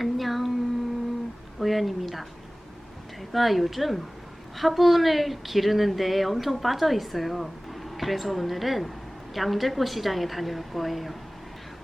안녕 오연입니다. 제가 요즘 화분을 기르는데 엄청 빠져 있어요. 그래서 오늘은 양재포 시장에 다녀올 거예요.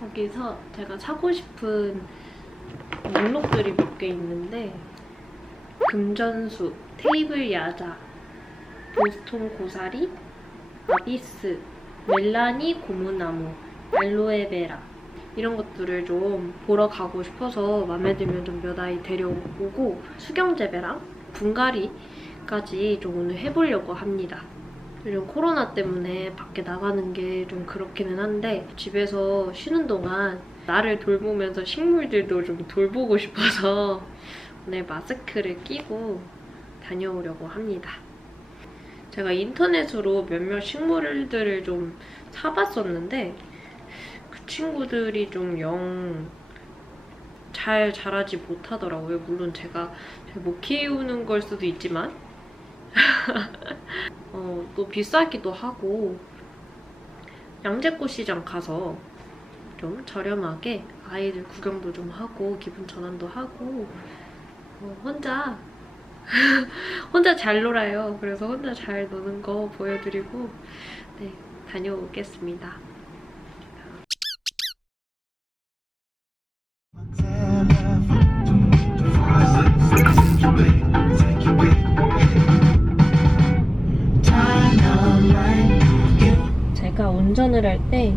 거기서 제가 사고 싶은 목록들이 몇 개 있는데 금전수, 테이블 야자, 보스톤 고사리, 아비스, 멜라니 고무나무, 알로에베라 이런 것들을 좀 보러 가고 싶어서 마음에 들면 좀 몇 아이 데려오고 수경재배랑 분갈이까지 좀 오늘 해보려고 합니다. 요즘 코로나 때문에 밖에 나가는 게 좀 그렇기는 한데 집에서 쉬는 동안 나를 돌보면서 식물들도 좀 돌보고 싶어서 오늘 마스크를 끼고 다녀오려고 합니다. 제가 인터넷으로 몇몇 식물들을 좀 사봤었는데 그 친구들이 좀 영 잘 자라지 못하더라고요. 물론 제가 잘 못 키우는 걸 수도 있지만 어, 또 비싸기도 하고 양재꽃 시장 가서 좀 저렴하게 아이들 구경도 좀 하고 기분 전환도 하고 어, 혼자 혼자 잘 놀아요. 그래서 혼자 잘 노는 거 보여드리고 네 다녀오겠습니다. 운전을 할 때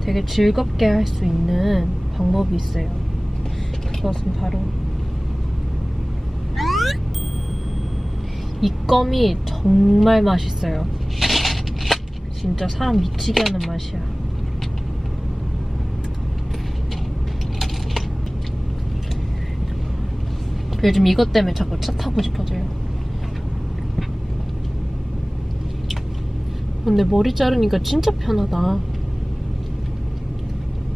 되게 즐겁게 할 수 있는 방법이 있어요. 그것은 바로 이 껌이 정말 맛있어요. 진짜 사람 미치게 하는 맛이야. 요즘 이것 때문에 자꾸 차 타고 싶어져요. 근데 머리 자르니까 진짜 편하다.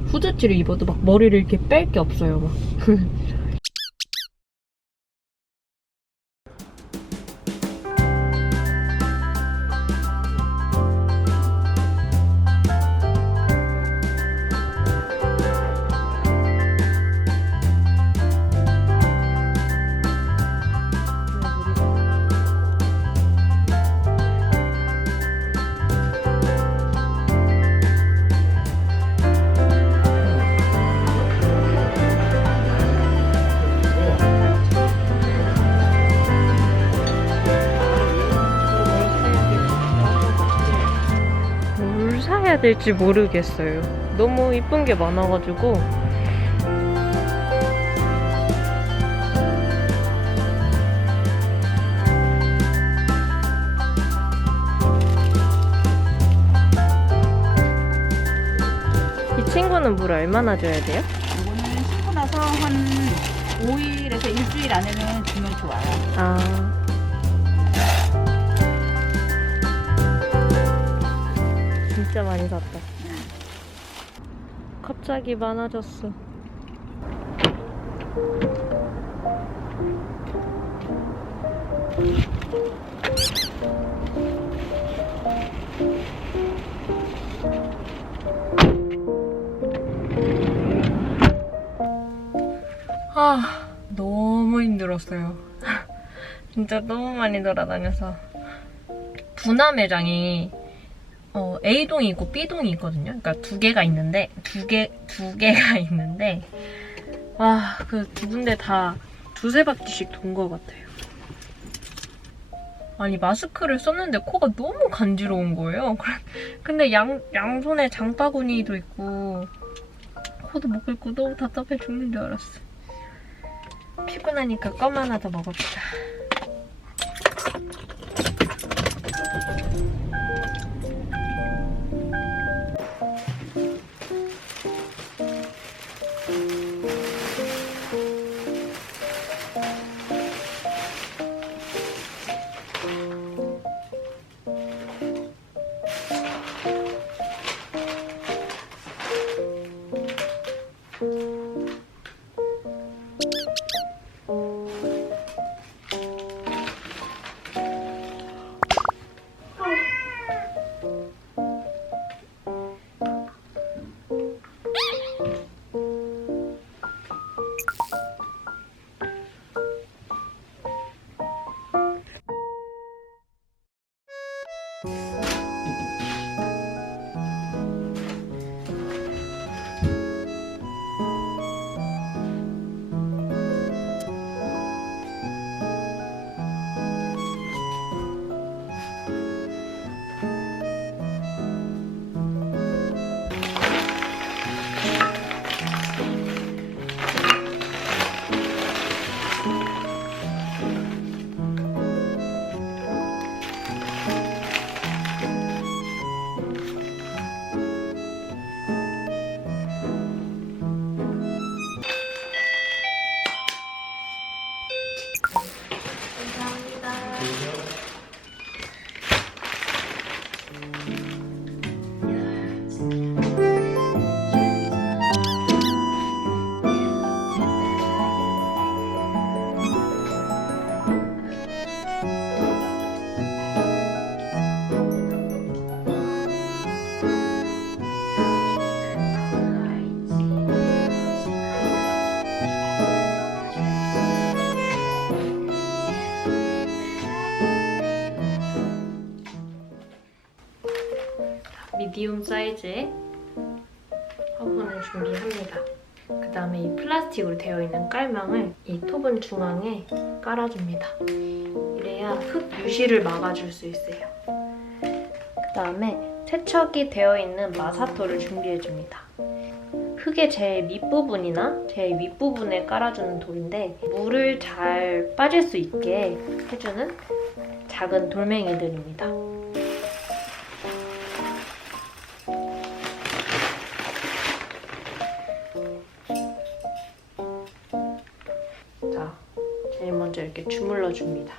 후드티를 입어도 막 머리를 이렇게 뺄 게 없어요. 막. 될지 모르겠어요. 너무 이쁜 게 많아가지고. 이 친구는 물 얼마나 줘야 돼요? 이거는 씻고 나서 한 5일에서 일주일 안에는 주면 좋아요. 아. 진짜 많이 샀다. 갑자기 많아졌어. 아, 너무 힘들었어요. 진짜 너무 많이 돌아다녀서. 분화 매장이 어, A동이 있고 B동이 있거든요. 그러니까 두 개가 있는데 두 개, 두 개가 있는데 와, 그 두 군데 다 두세 바퀴씩 돈 것 같아요. 아니 마스크를 썼는데 코가 너무 간지러운 거예요. 근데 양 양손에 장바구니도 있고 코도 못 긁고 너무 답답해 죽는 줄 알았어. 피곤하니까 껌 하나 더 먹어보자. you 사이즈의 화분을 준비합니다. 그 다음에 이 플라스틱으로 되어 있는 깔망을 이 톱은 중앙에 깔아줍니다. 이래야 흙 유실을 막아줄 수 있어요. 그 다음에 세척이 되어 있는 마사토를 준비해줍니다. 흙의 제일 밑부분이나 제일 윗부분에 깔아주는 돌인데 물을 잘 빠질 수 있게 해주는 작은 돌멩이들입니다. 먼저 이렇게 주물러 줍니다.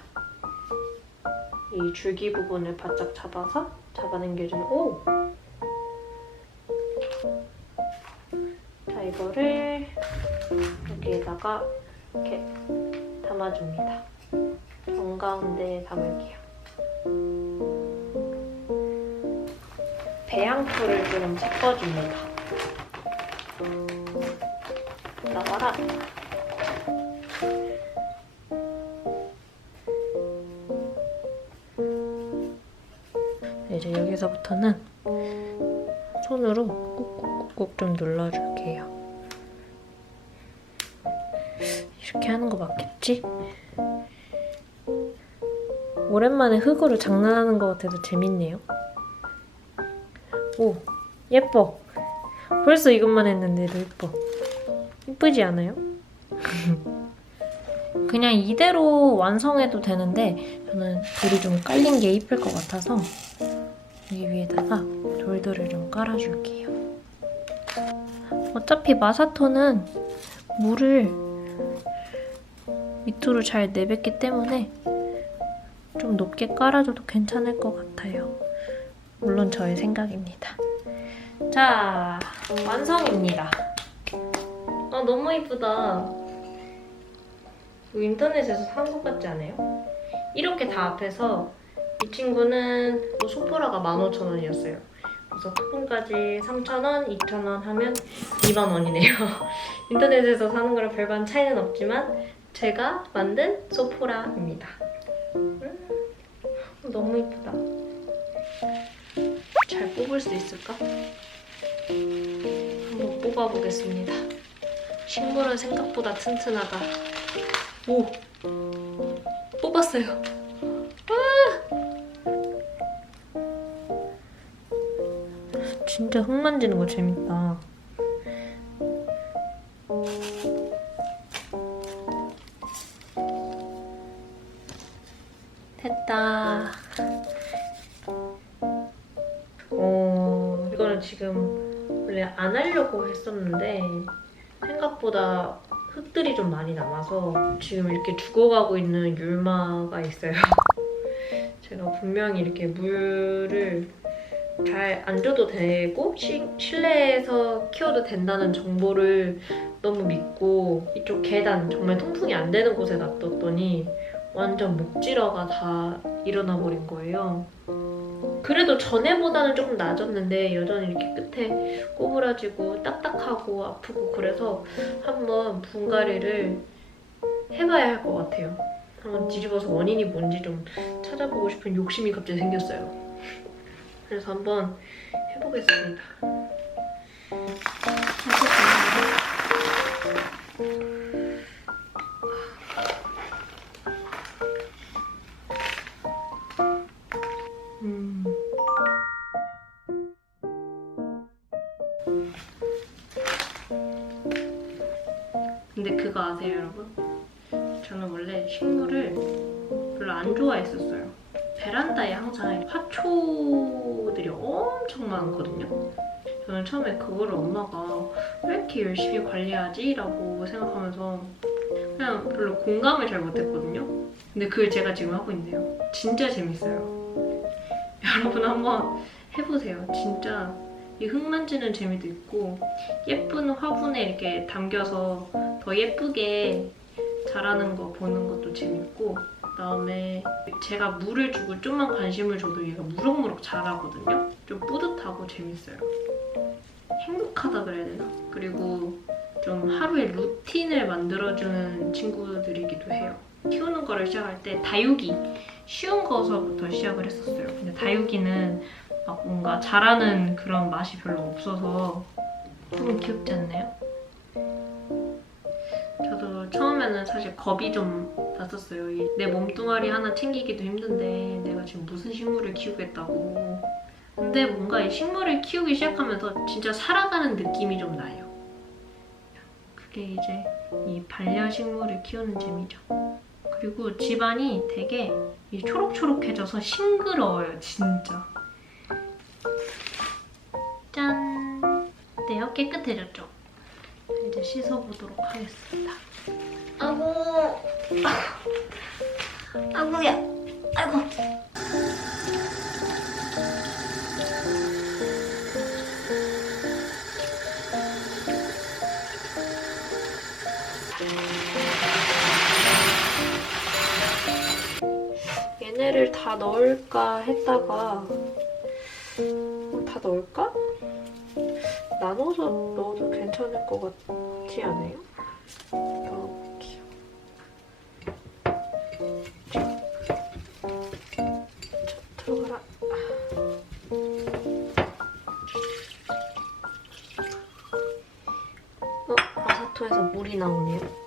이 줄기 부분을 바짝 잡아서 잡아당겨주는 오! 자, 이거를 여기에다가 이렇게 담아줍니다. 정 가운데에 담을게요. 배양토를 조금 섞어줍니다. 나와라. 여기서부터는 손으로 꾹꾹꾹꾹 좀 눌러줄게요. 이렇게 하는 거 맞겠지? 오랜만에 흙으로 장난하는 것 같아서 재밌네요. 오, 예뻐. 벌써 이것만 했는데도 예뻐. 이쁘지 않아요? 그냥 이대로 완성해도 되는데 저는 돌이 좀 깔린 게 이쁠 것 같아서 이 위에다가 돌들을 좀 깔아줄게요. 어차피 마사토는 물을 밑으로 잘 내뱉기 때문에 좀 높게 깔아줘도 괜찮을 것 같아요. 물론 저의 생각입니다. 자, 완성입니다. 아, 너무 이쁘다. 이거 인터넷에서 산 것 같지 않아요? 이렇게 다 합해서 이 친구는 또 소포라가 15,000원이었어요. 그래서 쿠폰까지 3,000원, 2,000원 하면 2만원이네요. 인터넷에서 사는 거랑 별반 차이는 없지만 제가 만든 소포라입니다. 음, 너무 이쁘다. 잘 뽑을 수 있을까? 한번 뽑아보겠습니다. 식물은 생각보다 튼튼하다. 오! 뽑았어요. 진짜 흙 만지는 거 재밌다. 됐다. 어, 이거는 지금 원래 안 하려고 했었는데 생각보다 흙들이 좀 많이 남아서 지금 이렇게 죽어가고 있는 율마가 있어요. 제가 분명히 이렇게 물을 잘 안 줘도 되고 시- 실내에서 키워도 된다는 정보를 너무 믿고 이쪽 계단 정말 통풍이 안 되는 곳에 놔뒀더니 완전 목질화가 다 일어나 버린 거예요. 그래도 전에보다는 조금 나아졌는데 여전히 이렇게 끝에 꼬부라지고 딱딱하고 아프고 그래서 한번 분갈이를 해봐야 할 것 같아요. 한번 뒤집어서 원인이 뭔지 좀 찾아보고 싶은 욕심이 갑자기 생겼어요. 그래서 한번 해보겠습니다. 항상 화초들이 엄청 많거든요. 저는 처음에 그거를 엄마가 왜 이렇게 열심히 관리하지? 라고 생각하면서 그냥 별로 공감을 잘 못했거든요. 근데 그걸 제가 지금 하고 있네요. 진짜 재밌어요. 여러분 한번 해보세요. 진짜 이 흙 만지는 재미도 있고 예쁜 화분에 이렇게 담겨서 더 예쁘게 자라는 거 보는 것도 재밌고 그다음에 제가 물을 주고 좀만 관심을 줘도 얘가 무럭무럭 자라거든요. 좀 뿌듯하고 재밌어요. 행복하다 그래야 되나? 그리고 좀 하루의 루틴을 만들어주는 친구들이기도 해요. 키우는 거를 시작할 때 다육이 쉬운 거서부터 시작을 했었어요. 근데 다육이는 막 뭔가 자라는 그런 맛이 별로 없어서 조금 귀엽지 않나요? 저도 처음에는 사실 겁이 좀 이내 몸뚱아리 하나 챙기기도 힘든데 내가 지금 무슨 식물을 키우겠다고. 근데 뭔가 이 식물을 키우기 시작하면서 진짜 살아가는 느낌이 좀 나요. 그게 이제 이 반려식물을 키우는 재미죠. 그리고 집안이 되게 이 초록초록해져서 싱그러워요, 진짜. 짠! 어때요? 깨끗해졌죠? 이제 씻어보도록 하겠습니다. 아고! 아구야! 아이고! 얘네를 다 넣을까 했다가 다 넣을까? 나눠서 넣어도 괜찮을 것 같지 않아요? 넣어볼게요. 자, 들어가라. 어, 아사토에서 물이 나오네요.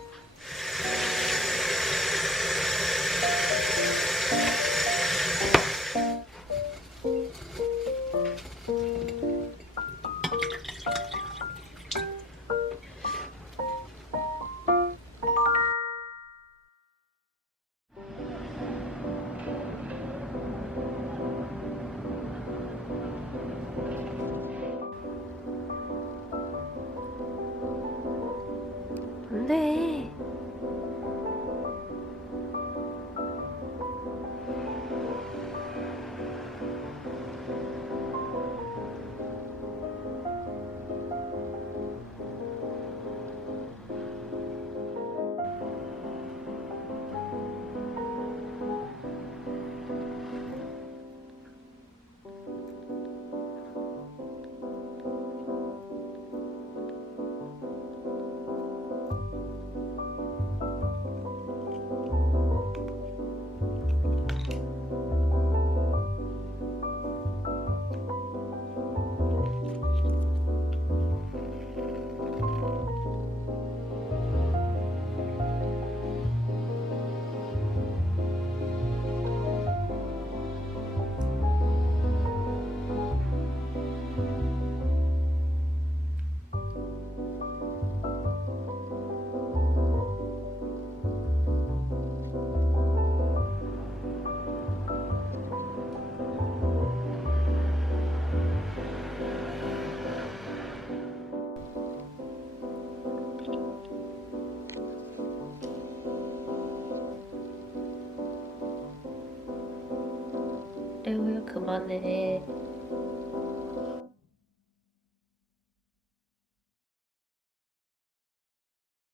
레오야 그만해.